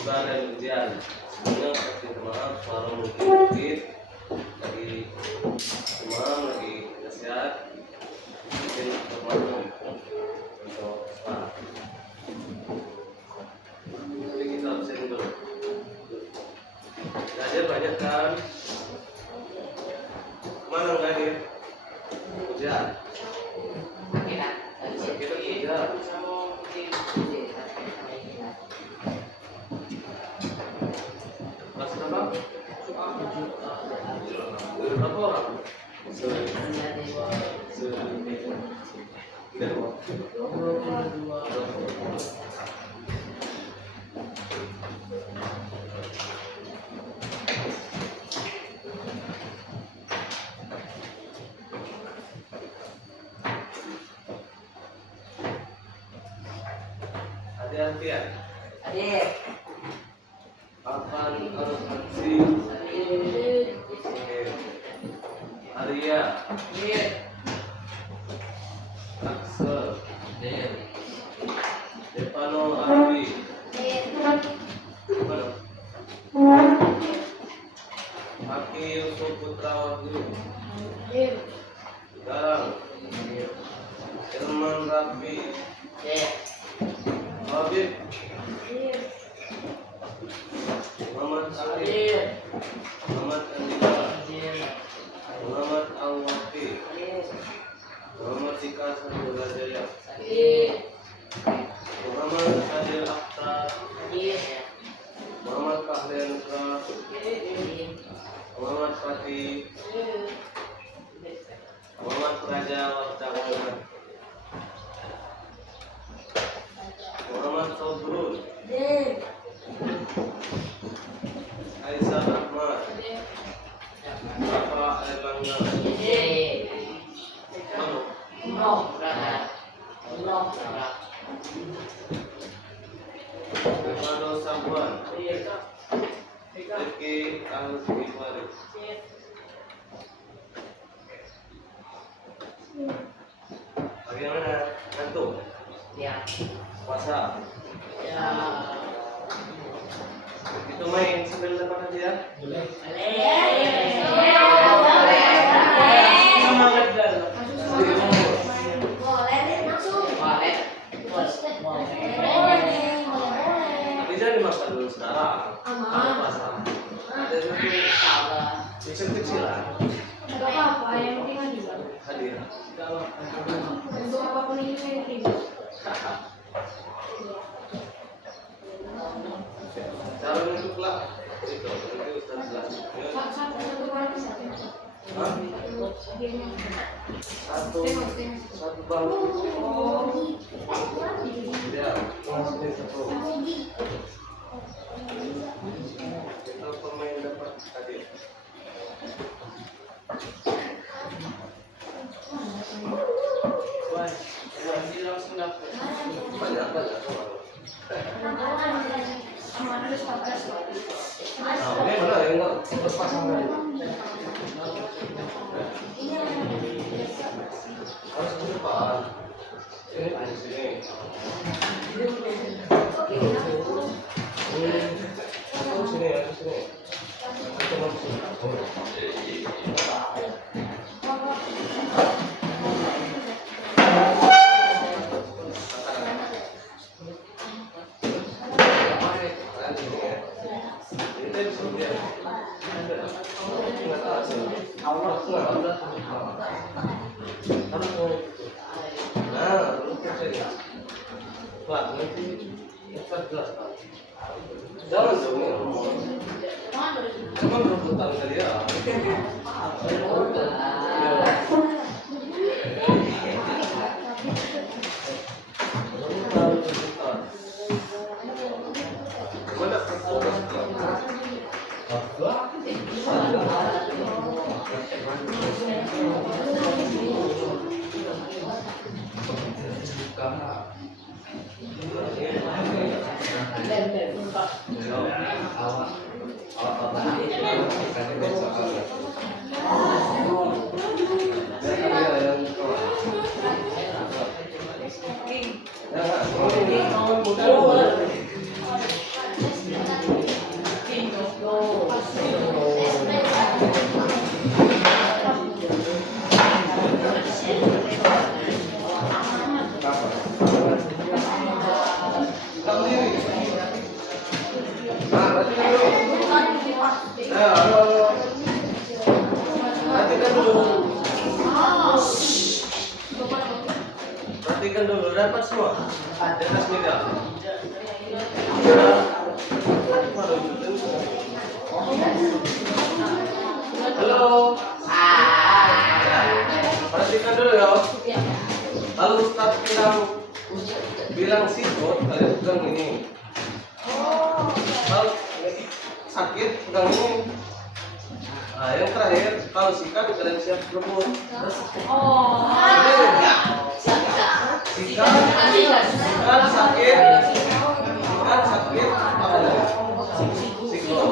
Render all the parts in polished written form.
tiba dan ujian. Sebenarnya kasih maaf suara mungkin lagi demam, lagi nasihat mungkin bermaklum untuk sekolah. Jadi kita absen dulu. Belajar banyak kan? Mana nggak dia? Ujian. Kita ujian. Kelas berapa? Berapa orang? Hati-hati ya. Adik. Papan al-Hatsi Arya Axel Stefano Arwi Aki Yusuf Putra Wahyu Garang Irman Rafi Habib Muhammad Arif Muhammad Andika Muhammad Al-Wafi Muhammad Ika Sanjaya Jaya Muhammad Adil Akhtar Muhammad Kahlian Kra Muhammad Fatih Muhammad Raja Wartawan Muhammad Sobrun Aisyah Ahmad Bapak Erlangga Fernando Sabuan Rifki Al-Ghifari Bagaimana? Ngantuk? Ya. Puasa? Ya. Itu main sambil lepas aja ya? Boleh. Tapi jangan dimakan dulu sekarang. Kalau puasa. Ada itu kecil-kecilan. Gak apa-apa, yang penting hadiah. Hadiah. Untuk apapun itu yang penting. Cara menentukan itu nanti Ustaz jelaskan. Satu kali satu. Hah? Satu bangku. Ya, masih satu. Kita pemain dapat tadi. Banyak. Nah, ini mana yang berpasang tadi? Harus ke depan. Ini di sini. Sini ya, sini. Jangan dong. Emang rebutan kali ya? halo. Perhatikan dulu. Perhatikan dulu, dapat semua. Di atas meja. Halo. Perhatikan dulu ya. Kalau Ustaz bilang sikut, kalian pegang ini. Kalau sakit, pegang ini. Nah, yang terakhir, kalau sikat, kalian siap rebut. Sikat, sakit, apa lagi? Sikut.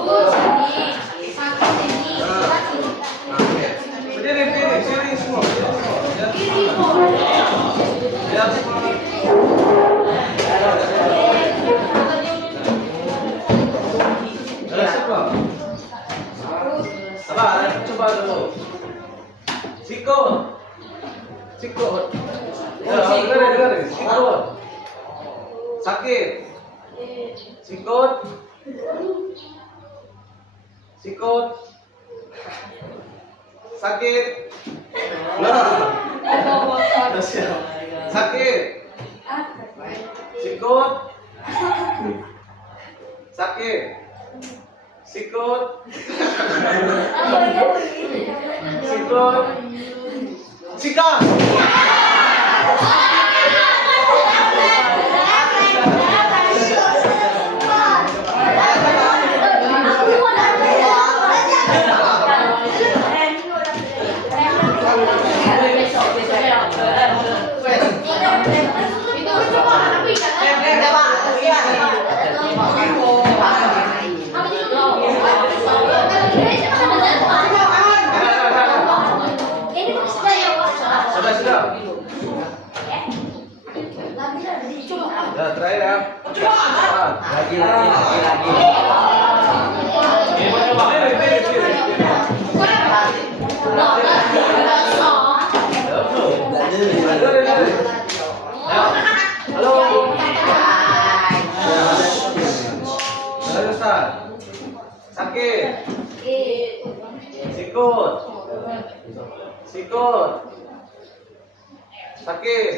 Berdiri, sini semua. Ya, semua. Coba dulu. Sikut. Ya, dengar. Sikut. Sakit. Sikut. Sakit. Nah. Sakit. Sikut. Sakit. Sikut. Sikat. Ya, terakhir ya. Lagi. Halo. Ustaz. Sakit. Sikut. Sakit.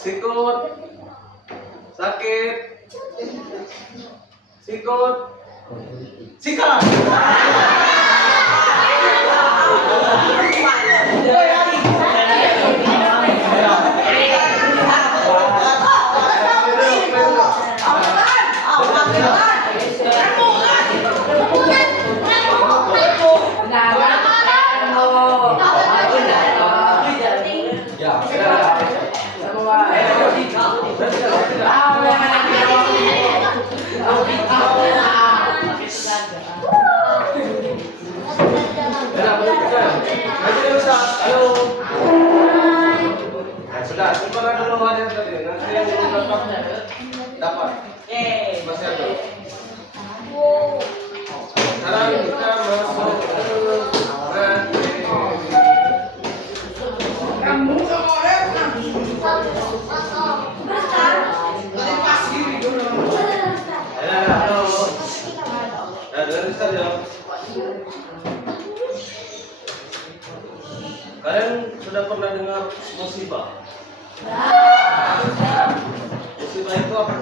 Sikut. Sakit. Sikut. Sikat. Sudah, simpan dulu ada tadi. Nanti yang dapat. Masih ada. Sekarang kita masuk kalian sudah pernah dengar musibah? Musibah itu apa?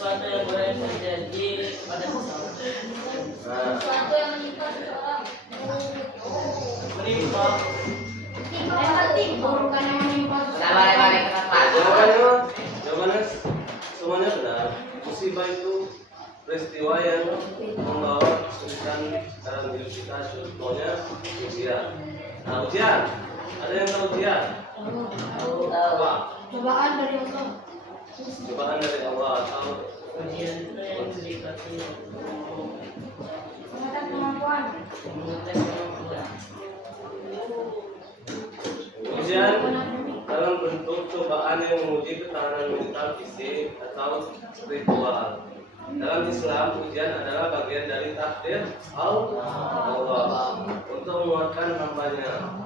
Sesuatu yang boleh terjadi pada seseorang. Sesuatu yang menimpa seseorang. Menimpa. Bukan yang menimpa seseorang. Jawabannya semuanya benar. Musibah itu peristiwa yang membawa kesulitan dalam hidup kita. Contohnya ujian. Nah, ujian. Ada yang tahu ujian? Apa? Cobaan dari Allah. Cobaan dari Allah atau Ujian itu yang dikasih Pengetan kemampuan. mengetes kemampuan. ujian dalam merupakan bentuk cobaan yang menguji ketahanan mental, fisik, atau spiritual. Dalam Islam, ujian adalah bagian dari takdir Allah untuk menguatkan hambanya.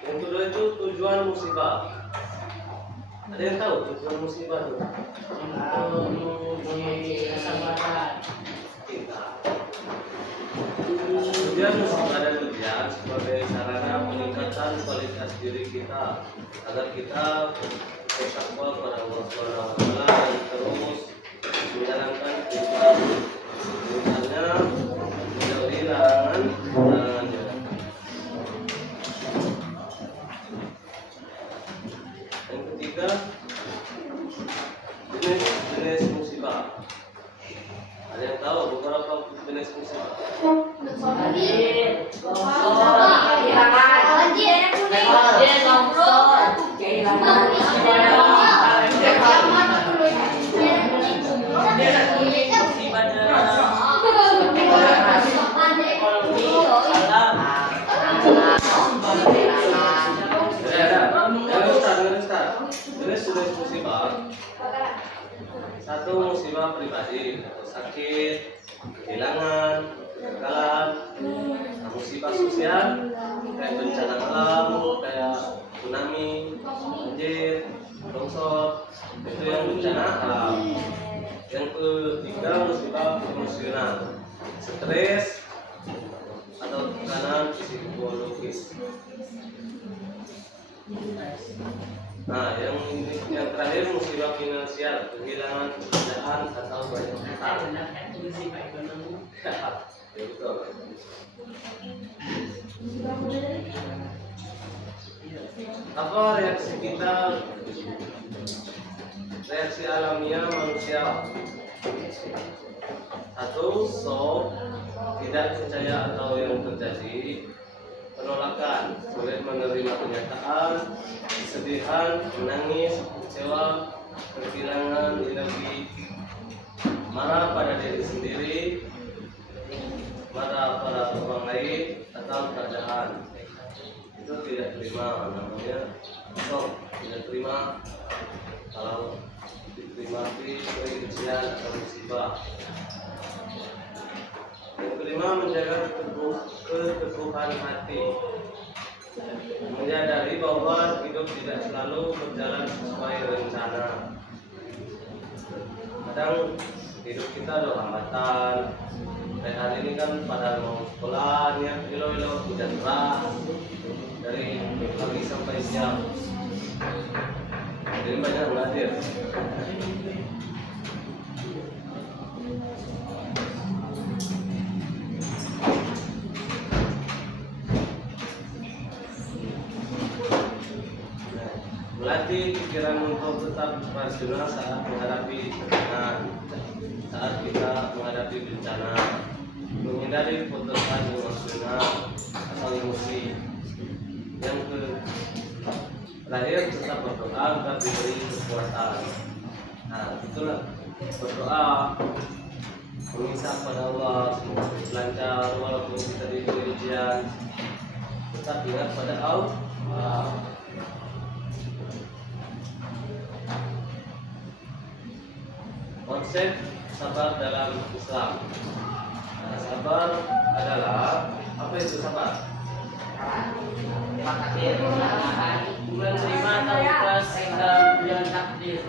Yang kedua itu tujuan musibah. Ada yang tahu tujuan musibah itu? Tujuan musibah dan ujian sebagai sarana peningkatan kualitas diri kita agar kita bertakwa kepada Allah Subhanahu wa taala dan terus menjalankan kehidupan misalnya menjauhi larangan-larangannya. Yang ketiga, jenis musibah. Ada yang tahu beberapa jenis musibah? Jenis musibah. Satu, musibah pribadi atau sakit, kehilangan, kegagalan. Musibah sosial kayak bencana alam, kayak tsunami, banjir, longsor, itu yang bencana alam. Yang ketiga, musibah emosional, stres atau tekanan psikologis. Nah, yang terakhir musibah finansial, kehilangan pekerjaan atau banyak hutang. Ya, betul. Apa reaksi kita? Reaksi alamiah manusia. Satu, shock, tidak percaya atau yang terjadi. Penolakan, sulit menerima kenyataan, kesedihan, menangis, kecewa, kehilangan energi, marah pada diri sendiri, marah pada orang lain atau keadaan. Itu tidak terima, namanya shock, tidak terima. Kalau diterima ujian atau musibah. Yang kelima, menjaga keteguhan hati, menyadari bahwa hidup tidak selalu berjalan sesuai rencana. Kadang hidup kita ada hambatan. Kayak hari ini kan pada mau sekolah, niat ilo-ilo hujan deras dari pagi sampai siang. Jadi banyak yang hadir. Melatih pikiran untuk tetap rasional saat menghadapi bencana. Saat kita menghadapi bencana, menghindari putusan emosional atau emosi. Yang terakhir, tetap berdoa agar diberi kekuatan. Nah, itulah berdoa, meminta kepada Allah semoga lancar walaupun kita diberi ujian. Tetap ingat pada Allah. Konsep sabar dalam Islam. Nah, sabar adalah apa itu sabar? Menerima atau ikhlas dalam jalan takdir.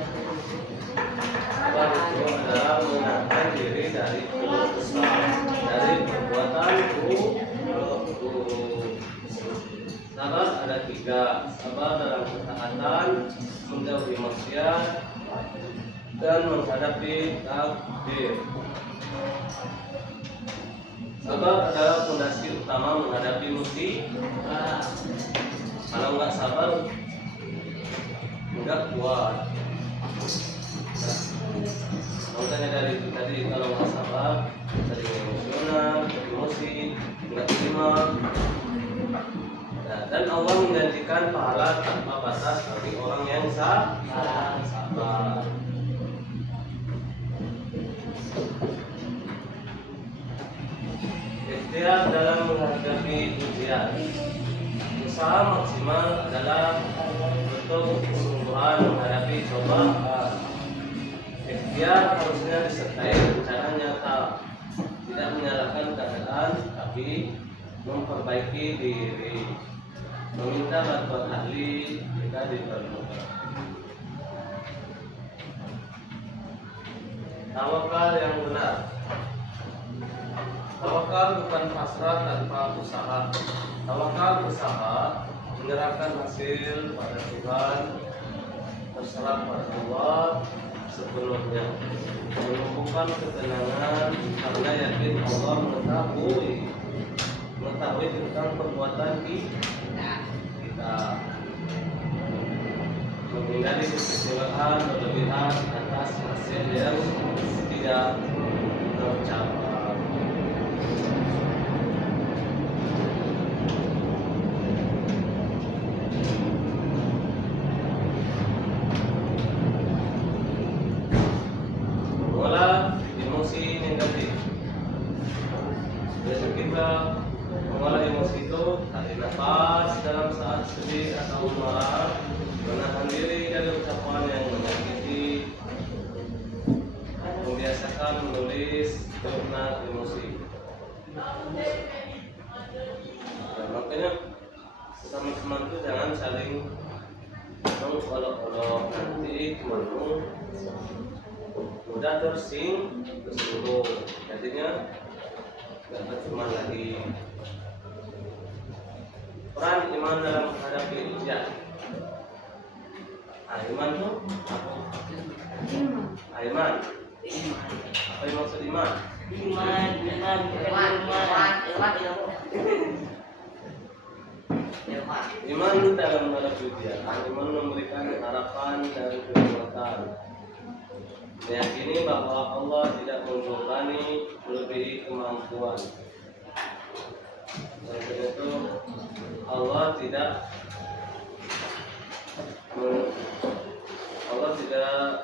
Sabar itu adalah menahan diri dari keluh kesah, dari perbuatan buruk. Sabar ada tiga. Sabar dalam ketaatan, menjauhi maksiat, dan menghadapi takdir. Sabar adalah fondasi utama menghadapi musibah. Kalau nggak sabar, nggak kuat. Makanya dari itu tadi, kalau nggak sabar, sering emosional, emosi, nggak terima, Allah menjanjikan pahala tanpa batas bagi orang yang sabar. Ikhtiar dalam menghadapi ujian. Usaha maksimal adalah bentuk kesungguhan menghadapi cobaan. Ikhtiar harusnya disertai rencana nyata, tidak menyalahkan keadaan, tapi memperbaiki diri, meminta bantuan ahli jika diperlukan. Tawakal yang benar. Tawakal bukan pasrah tanpa usaha. Tawakal usaha menyerahkan hasil pada Tuhan, berserah pada Allah sepenuhnya, menumbuhkan ketenangan karena yakin Allah mengetahui tentang perbuatan kita, menghindari kekecewaan berlebihan atas hasil yang tidak tercapai. Mengolah emosi negatif. Biasa kita mengolah emosi itu tarik nafas dalam saat sedih atau marah, menahan diri dari ucapan yang menyakiti, membiasakan menulis jurnal emosi. Dan makanya sesama teman itu jangan saling mengolok-olok, nanti temanmu mudah tersinggung, jadinya gak berteman lagi. Peran iman dalam menghadapi ujian. Iman itu apa? Iman. Apa yang maksud iman? Iman. Iman dalam menghadapi ujian. Iman memberikan harapan dan kekuatan, meyakini bahwa Allah tidak membebani melebihi kemampuan. Oleh karena itu Allah tidak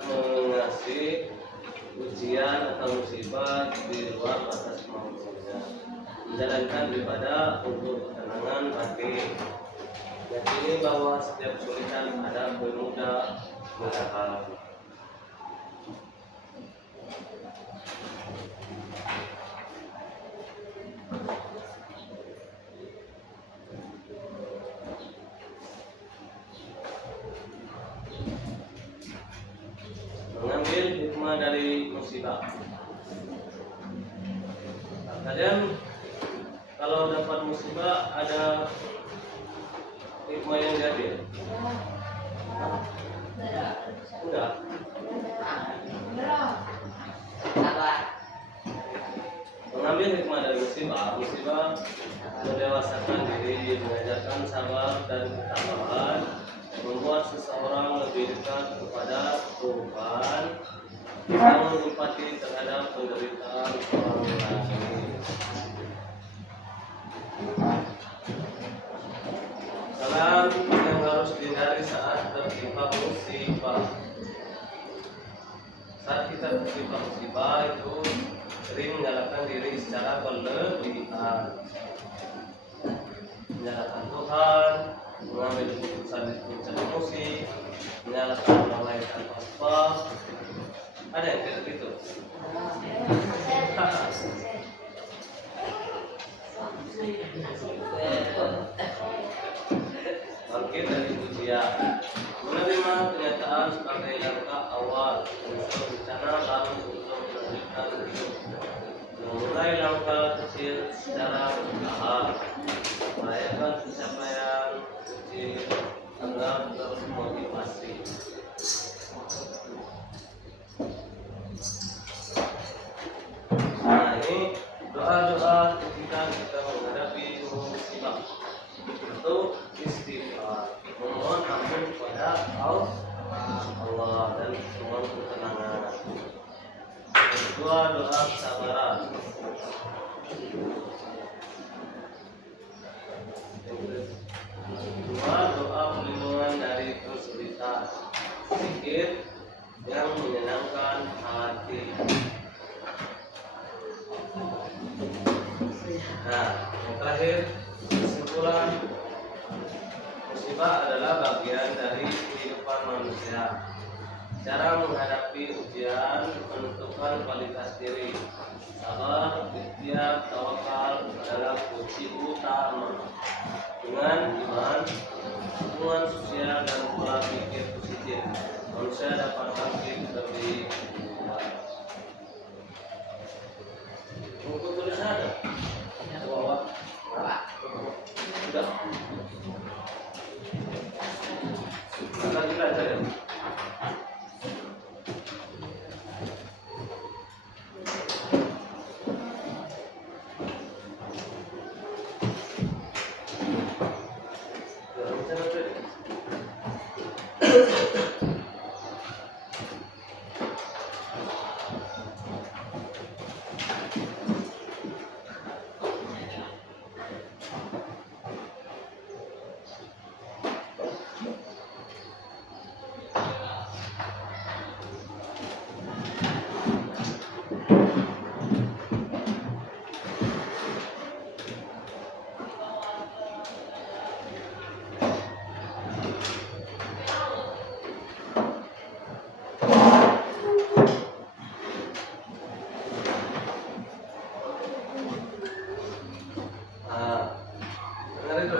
mengasih ujian atau musibah di luar batas kemampuannya. Menjalankan ibadah untuk ketenangan hati. Yakini bahwa setiap kesulitan ada kemudahan. Mengambil hikmah dari musibah. Kalian kalau dapat musibah ada hikmah yang diambil? Enggak. Mengambil hikmah dari musibah mendewasakan diri, mengajarkan sabar dan ketakwaan, membuat seseorang lebih dekat kepada Tuhan, membangun empati terhadap penderitaan orang lain. Salam yang harus dihindari saat tertimpa musibah. Saat kita tertimpa musibah itu sering menyalahkan diri secara berlebihan, menyalahkan Tuhan, mengambil keputusan emosi, menyalahkan orang lain tanpa sebab. Ada yang tidak gitu? Bangkit dari ujian, menerima kenyataan sebagai langkah awal untuk bencana lalu untuk melanjutkan hidup, memulai langkah kecil secara bertahap, merayakan pencapaian kecil agar termotivasi. Nah, ini doa-doa ketika kita menghadapi musibah. Itu istighfar, memohon ampun kepada Allah dan memohon ketenangan. Kedua, doa kesabaran. Yang terakhir, kesimpulan, musibah adalah bagian dari kehidupan manusia. Cara menghadapi ujian menentukan kualitas diri. Sabar, ikhtiar, tawakal adalah kunci utama. Dengan iman, hubungan sosial dan pola pikir positif, manusia dapat bangkit lebih kuat. Buku tulisan ada? Bawa. Sudah. Akan belajar ya. Dengar itu.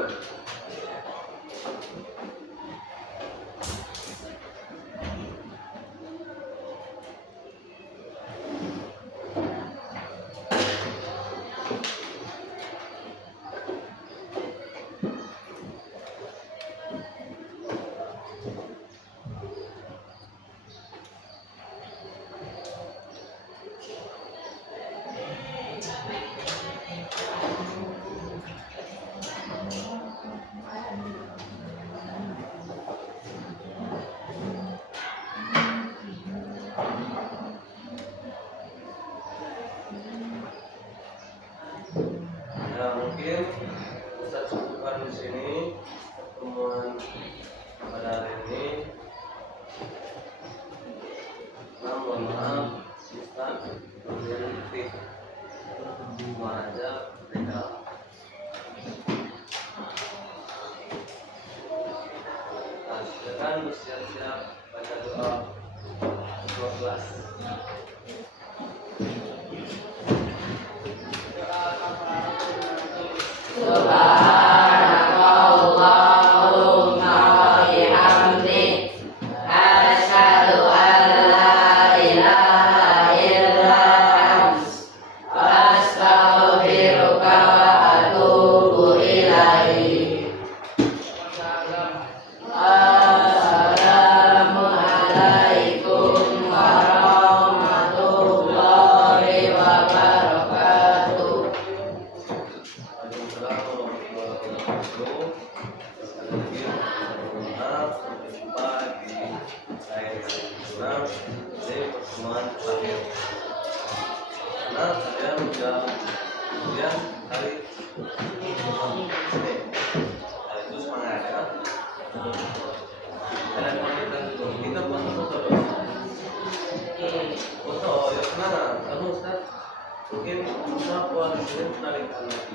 Nah, mungkin Ustaz cukupkan di sini pertemuan pada hari ini. Nah, mohon maaf, Ustaz berhenti mengajak mereka. Nah, silakan bersiap-siap baca doa 12. Subhanakallahumma wa bihamdik, asyhadu an la ilaha illa ant, astaghfiruka wa atubu ilaik. Assalamualaikum warahmatullahi wabarakatuh. Waalaikumsalam warahmatullahi wabarakatuh. Sekali lagi, mohon maaf, sampai jumpa di lain kali. Ini pertemuan terakhir. Nah, saya sudah kemudian hari ini. Nah, itu semangat ya. Dan kita foto-foto dong. Foto, ya kenapa? Kamu Ustaz, mungkin Ustaz buat di sini tarikan lagi.